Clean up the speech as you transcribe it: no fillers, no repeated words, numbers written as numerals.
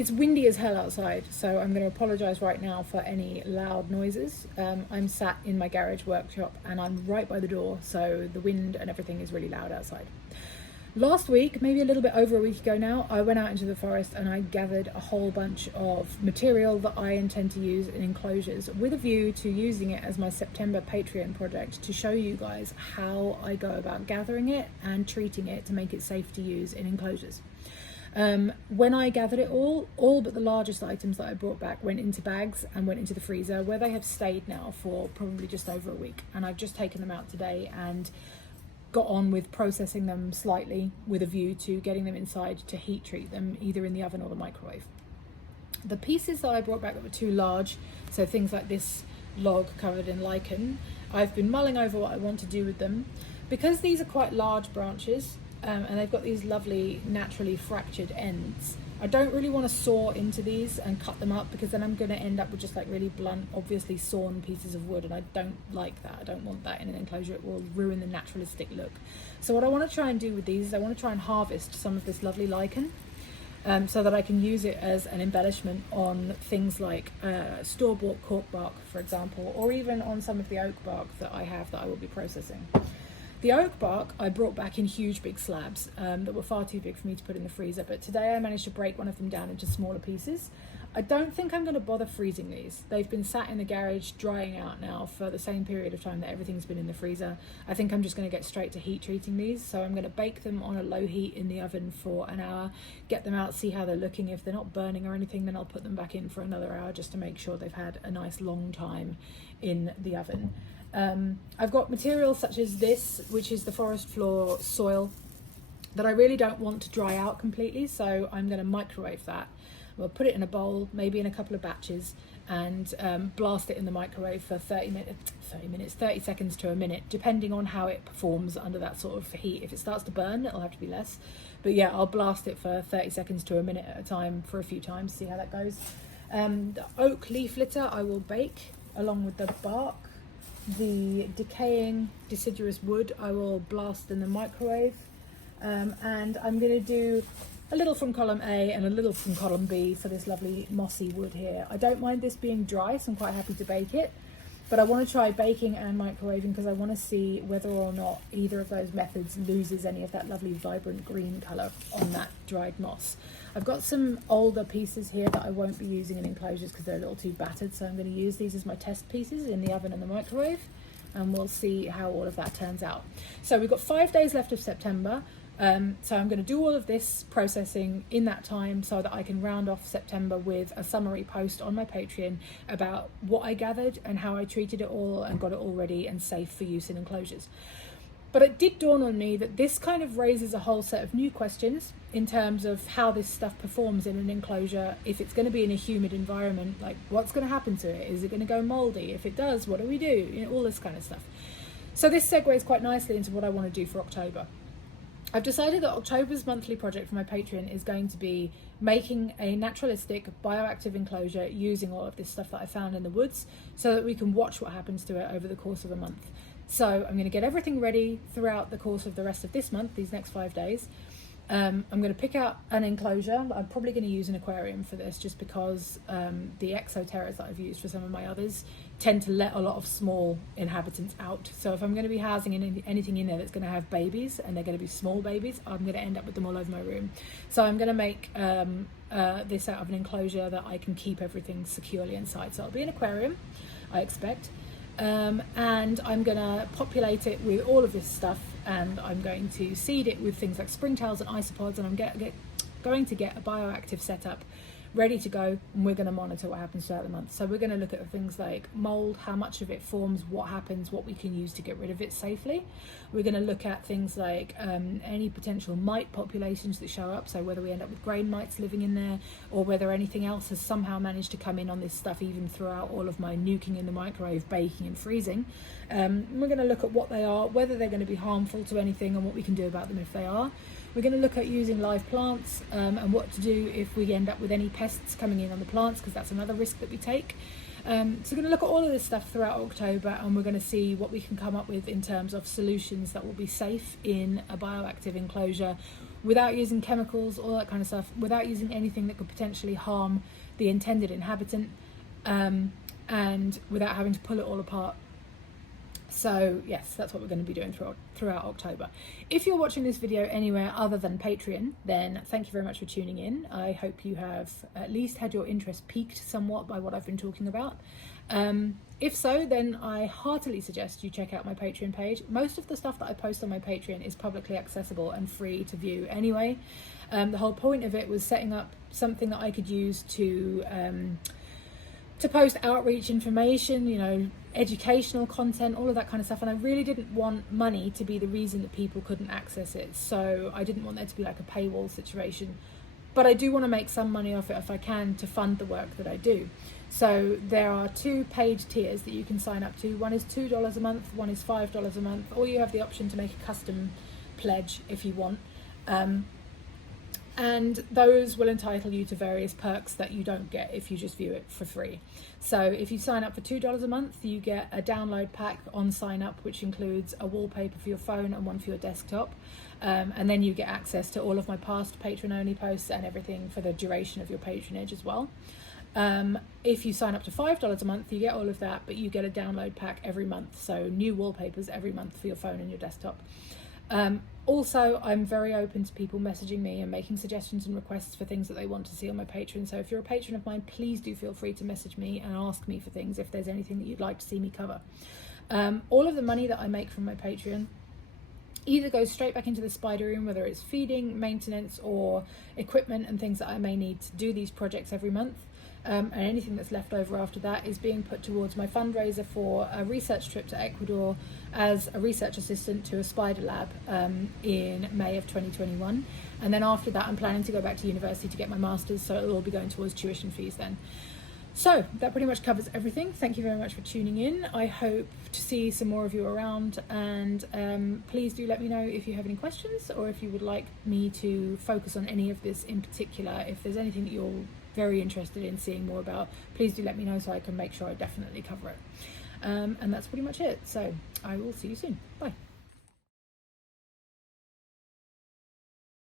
It's windy as hell outside, so I'm going to apologise right now for any loud noises. I'm sat in my garage workshop and I'm right by the door, so the wind and everything is really loud outside. Last week, maybe a little bit over a week ago now, I went out into the forest and I gathered a whole bunch of material that I intend to use in enclosures with a view to using it as my September Patreon project to show you guys how I go about gathering it and treating it to make it safe to use in enclosures. When I gathered it all but the largest items that I brought back went into bags and went into the freezer, where they have stayed now for probably just over a week. And I've just taken them out today and got on with processing them slightly with a view to getting them inside to heat treat them either in the oven or the microwave. The pieces that I brought back that were too large, so things like this log covered in lichen, I've been mulling over what I want to do with them. Because these are quite large branches, and they've got these lovely naturally fractured ends, I don't really want to saw into these and cut them up, because then I'm going to end up with just like really blunt, obviously sawn pieces of wood, and I don't like that. I don't want that in an enclosure. It will ruin the naturalistic look. So what I want to try and do with these is I want to try and harvest some of this lovely lichen, so that I can use it as an embellishment on things like store-bought cork bark, for example, or even on some of the oak bark that I have that I will be processing. The oak bark I brought back in huge big slabs that were far too big for me to put in the freezer, but today I managed to break one of them down into smaller pieces. I don't think I'm going to bother freezing these. They've been sat in the garage drying out now for the same period of time that everything's been in the freezer. I think I'm just going to get straight to heat treating these. So I'm going to bake them on a low heat in the oven for an hour, get them out, see how they're looking. If they're not burning or anything, then I'll put them back in for another hour just to make sure they've had a nice long time in the oven. I've got materials such as this, which is the forest floor soil, that I really don't want to dry out completely, so I'm going to microwave that. We'll put it in a bowl, maybe in a couple of batches, and blast it in the microwave for 30 seconds to a minute, depending on how it performs under that sort of heat. If it starts to burn, it'll have to be less. But yeah, I'll blast it for 30 seconds to a minute at a time for a few times, see how that goes. The oak leaf litter I will bake along with the bark. The decaying deciduous wood I will blast in the microwave, and I'm going to do a little from column A and a little from column B for this lovely mossy wood here. I don't mind this being dry, so I'm quite happy to bake it, but I want to try baking and microwaving because I want to see whether or not either of those methods loses any of that lovely vibrant green colour on that dried moss. I've got some older pieces here that I won't be using in enclosures because they're a little too battered, so I'm going to use these as my test pieces in the oven and the microwave, and we'll see how all of that turns out. So we've got 5 days left of September, so I'm going to do all of this processing in that time so that I can round off September with a summary post on my Patreon about what I gathered and how I treated it all and got it all ready and safe for use in enclosures. But it did dawn on me that this kind of raises a whole set of new questions in terms of how this stuff performs in an enclosure. If it's going to be in a humid environment, like what's going to happen to it? Is it going to go mouldy? If it does, what do we do? You know, all this kind of stuff. So this segues quite nicely into what I want to do for October. I've decided that October's monthly project for my Patreon is going to be making a naturalistic bioactive enclosure using all of this stuff that I found in the woods so that we can watch what happens to it over the course of a month. So I'm going to get everything ready throughout the course of the rest of this month, these next 5 days. I'm going to pick out an enclosure. I'm probably going to use an aquarium for this just because the exoterras that I've used for some of my others tend to let a lot of small inhabitants out. So if I'm going to be housing anything in there that's going to have babies and they're going to be small babies, I'm going to end up with them all over my room. So I'm going to make this out of an enclosure that I can keep everything securely inside. So it'll be an aquarium, I expect. And I'm going to populate it with all of this stuff, and I'm going to seed it with things like springtails and isopods, and I'm going to get a bioactive setup ready to go, and we're going to monitor what happens throughout the month. So we're going to look at things like mold, how much of it forms, what happens, what we can use to get rid of it safely. We're going to look at things like any potential mite populations that show up, so whether we end up with grain mites living in there or whether anything else has somehow managed to come in on this stuff even throughout all of my nuking in the microwave, baking and freezing. We're going to look at what they are, whether they're going to be harmful to anything, and what we can do about them if they are. We're going to look at using live plants and what to do if we end up with any pests coming in on the plants, because that's another risk that we take. So we're going to look at all of this stuff throughout October, and we're going to see what we can come up with in terms of solutions that will be safe in a bioactive enclosure without using chemicals, all that kind of stuff, without using anything that could potentially harm the intended inhabitant, and without having to pull it all apart. So yes, that's what we're going to be doing throughout October. If you're watching this video anywhere other than Patreon, then thank you very much for tuning in. I hope you have at least had your interest piqued somewhat by what I've been talking about. If so, then I heartily suggest you check out my Patreon page. Most of the stuff that I post on my Patreon is publicly accessible and free to view anyway. The whole point of it was setting up something that I could use to post outreach information, you know, educational content, all of that kind of stuff. And I really didn't want money to be the reason that people couldn't access it. So I didn't want there to be like a paywall situation. But I do want to make some money off it if I can to fund the work that I do. So there are 2 paid tiers that you can sign up to. One is $2 a month, one is $5 a month, or you have the option to make a custom pledge if you want. And those will entitle you to various perks that you don't get if you just view it for free. So if you sign up for $2 a month, you get a download pack on sign up, which includes a wallpaper for your phone and one for your desktop. And then you get access to all of my past patron only posts and everything for the duration of your patronage as well. If you sign up to $5 a month, you get all of that, but you get a download pack every month. So new wallpapers every month for your phone and your desktop. Also, I'm very open to people messaging me and making suggestions and requests for things that they want to see on my Patreon. So if you're a patron of mine, please do feel free to message me and ask me for things if there's anything that you'd like to see me cover. All of the money that I make from my Patreon either goes straight back into the spider room, whether it's feeding, maintenance, or equipment and things that I may need to do these projects every month. And anything that's left over after that is being put towards my fundraiser for a research trip to Ecuador as a research assistant to a spider lab in May of 2021. And then after that, I'm planning to go back to university to get my master's, so it'll all be going towards tuition fees then. So that pretty much covers everything. Thank you very much for tuning in. I hope to see some more of you around, and please do let me know if you have any questions or if you would like me to focus on any of this in particular. If there's anything that you're very interested in seeing more about, please do let me know so I can make sure I definitely cover it. And that's pretty much it. So I will see you soon. Bye.